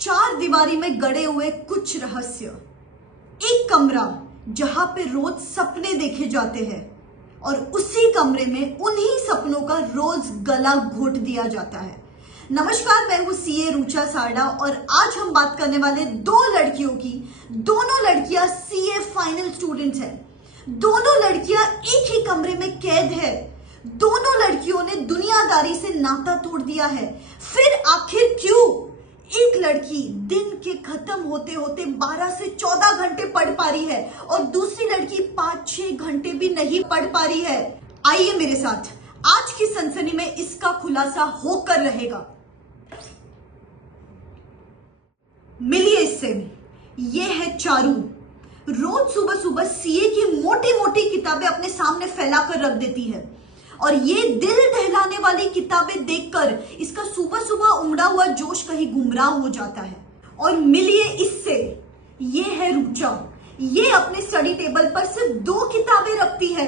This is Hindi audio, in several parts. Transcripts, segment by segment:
चार दीवारी में गड़े हुए कुछ रहस्य। एक कमरा जहां पे रोज सपने देखे जाते हैं और उसी कमरे में उन्हीं सपनों का रोज गला घोट दिया जाता है। नमस्कार, मैं हूं सीए रुचा सारडा और आज हम बात करने वाले दो लड़कियों की। दोनों लड़कियां सीए फाइनल स्टूडेंट्स हैं। दोनों लड़कियां एक ही कमरे में कैद है। दोनों लड़कियों ने दुनियादारी से नाता तोड़ दिया है। फिर आखिर क्यों? एक लड़की दिन के खत्म होते होते 12 से 14 घंटे पढ़ पा रही है और दूसरी लड़की 5-6 घंटे भी नहीं पढ़ पा रही है। आइए मेरे साथ, आज की सनसनी में इसका खुलासा होकर रहेगा। मिलिए इससे। ये है चारू। रोज सुबह सुबह सीए की मोटी मोटी किताबें अपने सामने फैलाकर रख देती है और ये दिल दहलाने वाली किताबें देखकर इसका सुबह सुबह उमड़ा हुआ जोश कहीं गुमराह हो जाता है। और मिलिए इससे, ये है रुचा। ये अपने स्टडी टेबल पर सिर्फ 2 किताबें रखती है।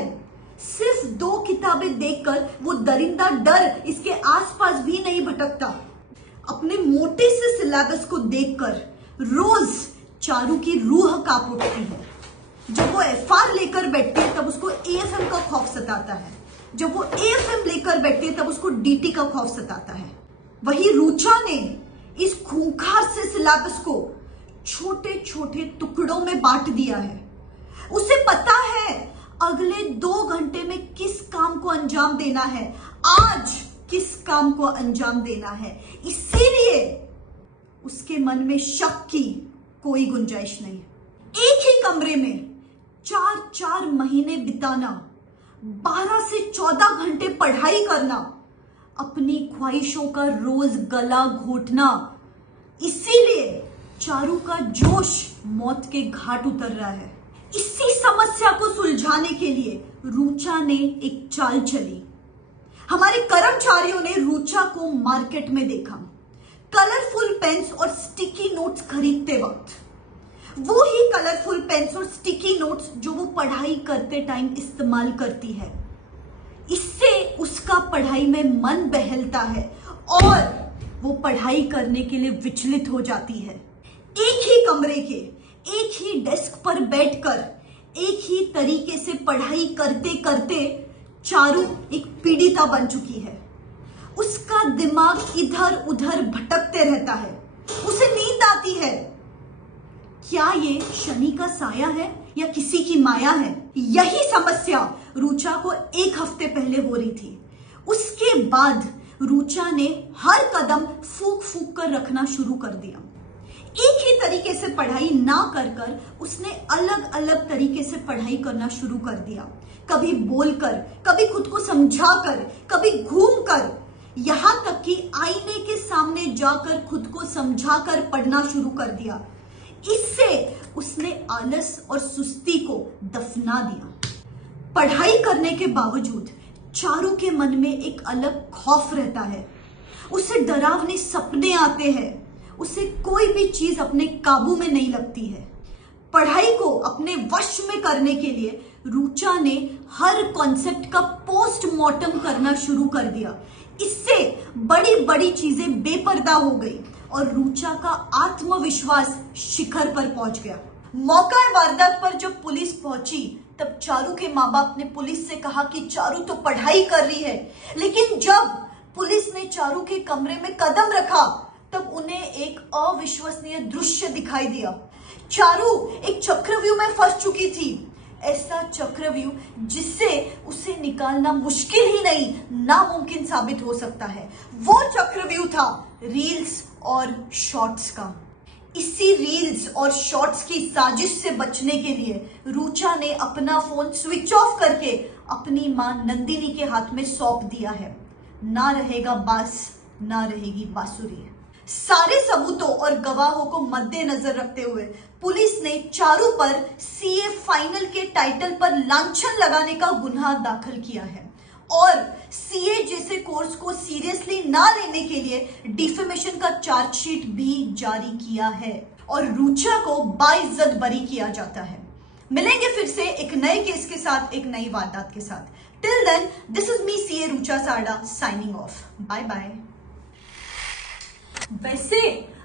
सिर्फ 2 किताबें देखकर वो दरिंदा डर इसके आसपास भी नहीं भटकता। अपने मोटे से सिलेबस को देखकर रोज चारू की रूह कांप उठती है। जब वो एफआर लेकर बैठती है तब उसको एएफएम का खौफ सताता है। जब वो एएफएम लेकर बैठती है तब उसको डीटी का खौफ सताता है। वही रुचा ने इस खूंखार से सिलेबस को छोटे छोटे टुकड़ों में बांट दिया है। उसे पता है अगले 2 घंटे में किस काम को अंजाम देना है, आज किस काम को अंजाम देना है। इसीलिए उसके मन में शक की कोई गुंजाइश नहीं। एक ही कमरे में 4-4 महीने बिताना, 12 से 14 घंटे पढ़ाई करना, अपनी ख्वाहिशों का रोज गला घोटना, इसीलिए चारू का जोश मौत के घाट उतर रहा है। इसी समस्या को सुलझाने के लिए रुचा ने एक चाल चली। हमारे कर्मचारियों ने रुचा को मार्केट में देखा, कलरफुल पेन्स और स्टिकी नोट्स खरीदते वक्त। वो ही कलरफुल पेन्स और स्टिकी नोट्स जो वो पढ़ाई करते टाइम इस्तेमाल करती है। इससे उसका पढ़ाई में मन बहलता है और वो पढ़ाई करने के लिए विचलित हो जाती है। एक ही कमरे के एक ही डेस्क पर बैठकर एक ही तरीके से पढ़ाई करते करते चारू एक पीड़िता बन चुकी है। उसका दिमाग इधर उधर भटकते रहता है। उसे नींद आती है। क्या ये शनि का साया है या किसी की माया है? यही समस्या रुचा को 1 हफ्ते पहले हो रही थी। उसके बाद रुचा ने हर कदम फूक फूक कर रखना शुरू कर दिया। एक ही तरीके से पढ़ाई ना कर कर उसने अलग अलग तरीके से पढ़ाई करना शुरू कर दिया। कभी बोलकर, कभी खुद को समझाकर, कभी घूमकर, यहां तक कि आईने के सामने जाकर खुद को समझाकर पढ़ना शुरू कर दिया। इससे उसने आलस और सुस्ती को दफना दिया। पढ़ाई करने के बावजूद चारू के मन में एक अलग खौफ रहता है। उसे डरावने सपने आते हैं। उसे कोई भी चीज अपने काबू में नहीं लगती है। पढ़ाई को अपने वश में करने के लिए रुचा ने हर कॉन्सेप्ट का पोस्टमार्टम करना शुरू कर दिया। इससे बड़ी बड़ी चीजें बेपर्दा हो गई और रुचा का आत्मविश्वास शिखर पर पहुंच गया। मौका वारदात पर जब पुलिस पहुंची तब चारू के माँ बाप ने पुलिस से कहा कि चारू तो पढ़ाई कर रही है, लेकिन जब पुलिस ने चारू के कमरे में कदम रखा तब उन्हें एक अविश्वसनीय दृश्य दिखाई दिया। चारू एक चक्रव्यूह में फंस चुकी थी। ऐसा चक्रव्यूह जिससे उसे निकालना मुश्किल ही नहीं, नामुमकिन साबित हो सकता है। वो चक्रव्यूह था रील्स और शॉर्ट्स का। इसी रील्स और शॉर्ट्स की साजिश से बचने के लिए रुचा ने अपना फोन स्विच ऑफ करके अपनी मां नंदिनी के हाथ में सौंप दिया है। ना रहेगा बांस, ना रहेगी बांसुरी। सारे सबूतों और गवाहों को मद्देनजर रखते हुए पुलिस ने चारू पर सीए फाइनल के टाइटल पर लांछन लगाने का गुनाह दाखिल किया है और सीए जैसे कोर्स को सीरियसली ना लेने के लिए डिफेमेशन का चार्जशीट भी जारी किया है और रुचा को बाइज्जत बरी किया जाता है। मिलेंगे फिर से एक नए केस के साथ, एक नई वारदात के साथ। Till then, this is me CA Rucha Sarda signing off. Bye bye. वैसे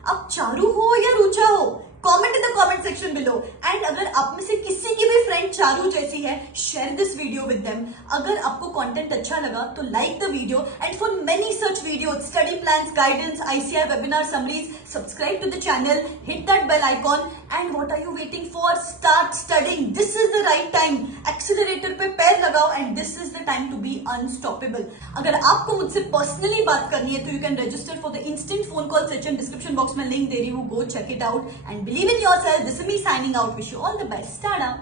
आप चारू हो या रुचा हो, comment in the comment section below. And अगर आप में से किसी की भी फ्रेंड चारू जैसी है, share this video with them. अगर आपको कंटेंट अच्छा लगा तो like the video, and for many such videos, study plans, guidance, ICI webinar summaries, subscribe to the channel, hit that bell icon. And what are you waiting for? Start studying, this is the right time. Accelerator पे पैर लगाओ, and this is the time to be unstoppable. अगर आपको मुझसे पर्सनली बात करनी है तो you can register for the instant phone call session. Description box में लिंक दे रही हूँ, go check it out and believe in yourself. This is me signing out. Wish you all the best. Tada.